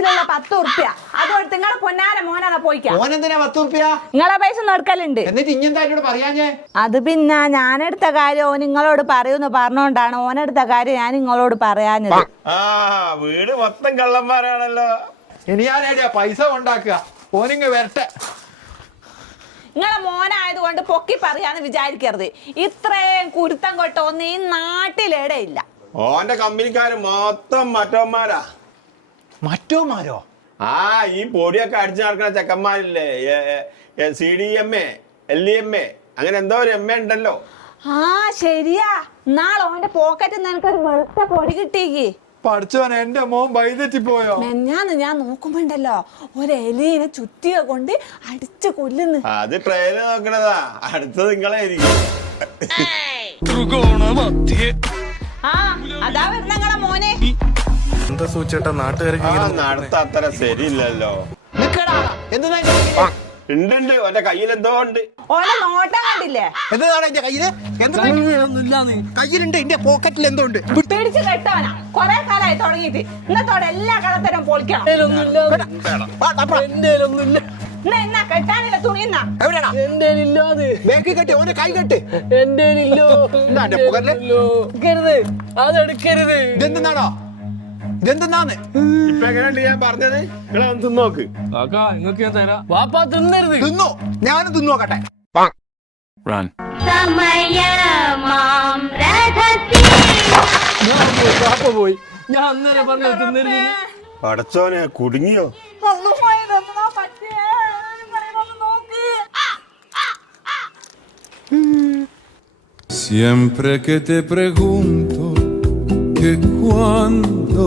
പൈസയിലുള്ള പത്തുറുപ്യ അതുകൊടുത്ത് നിങ്ങളെ പൊന്നാനെ മോനാ പോയിക്കൂപ്യ നിങ്ങളെ പൈസ നിർക്കലുണ്ട് അത് പിന്നെ ഞാനെടുത്ത കാര്യം ഓൻ നിങ്ങളോട് പറയൂന്ന് പറഞ്ഞോണ്ടാണ് ഓനെടുത്ത കാര്യം ഞാൻ നിങ്ങളോട് പറയാഞ്ഞത് വീട് മൊത്തം കള്ളന്മാരാണല്ലോ ഇനി ഞാനേടിയാ പൈസ ഉണ്ടാക്കുക ഓനിങ് വരട്ടെ നിങ്ങളെ മോനായത് കൊണ്ട് പൊക്കി പറയാന്ന് വിചാരിക്കരുത് ഇത്രയും കുരുത്തം കൊട്ടൊന്നും ഈ നാട്ടിലേടെ ഇല്ല ഓന്റെ കമ്പനിക്കാര് മൊത്തം മറ്റവന്മാരാ മറ്റോ ആ ഈ പൊടിയൊക്കെ അടിച്ചു നടക്കുന്ന ചെക്കന്മാരില്ലേ C D M A L E M A അങ്ങനെ എന്തോ ഒരു എം എ ഉണ്ടല്ലോ ആ ശരിയാ നാളെ ഓന്റെ പോക്കറ്റിൽ നിന്ന് എനിക്കൊരു ഒരു വെളുത്ത പൊടി കിട്ടിയേക്കി പഠിച്ചവന് എന്റെ മോൻ വൈതെറ്റി പോയോ മെഞ്ഞാന്ന് ഞാൻ നോക്കുമ്പോണ്ടല്ലോ ഒരു എലിനെ ചുറ്റിയ കൊണ്ട് അടിച്ചു അത് ട്രെയിന് നോക്കണതാ അടുത്തത് നിങ്ങളായിരിക്കും ആ അതാ വരുന്ന നിങ്ങളെ എന്താ സൂചേട്ടാ നാട്ടുകാർക്ക് നടത്താത്ര ശരിയില്ലല്ലോ എന്തെങ്കിലും ഇതെന്താന്ന് നിങ്ങക്ക് ഞാൻ തരാം വാപ്പാ തിന്നരുത് തിന്നോ ഞാനും തിന്നോക്കട്ടെ പോയി ഞാൻ അന്നേരം പറഞ്ഞു തിന്നരുത് പടച്ചോനെ കുടുങ്ങിയോ Siempre que te pregunto que cuándo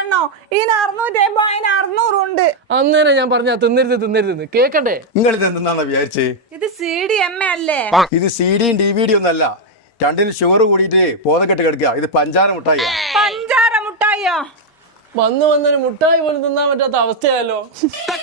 തിന്നോ ഈ അറുന്നൂറ്റി അമ്പോ അതിന് അറുന്നൂറുണ്ട് അങ്ങനെ ഞാൻ പറഞ്ഞ തിന്നരുത് തിന്നരുത് കേക്കണ്ടേ നിങ്ങൾ ഇത് എന്താണെന്നാ ഇത് സി ഡി എം എ അല്ലേ ഇത് സി ഡിയും ഡി വി ഡി ഒന്നും അല്ല ഷുഗർ കൂടിയിട്ട് പോതക്കെട്ട് കിടക്കുക ഇത് പഞ്ചാര മുട്ടായി പഞ്ചാര മുട്ടായോ വന്നു വന്നൊരു മുട്ടായി പോലും തിന്നാൻ പറ്റാത്ത അവസ്ഥയല്ലോ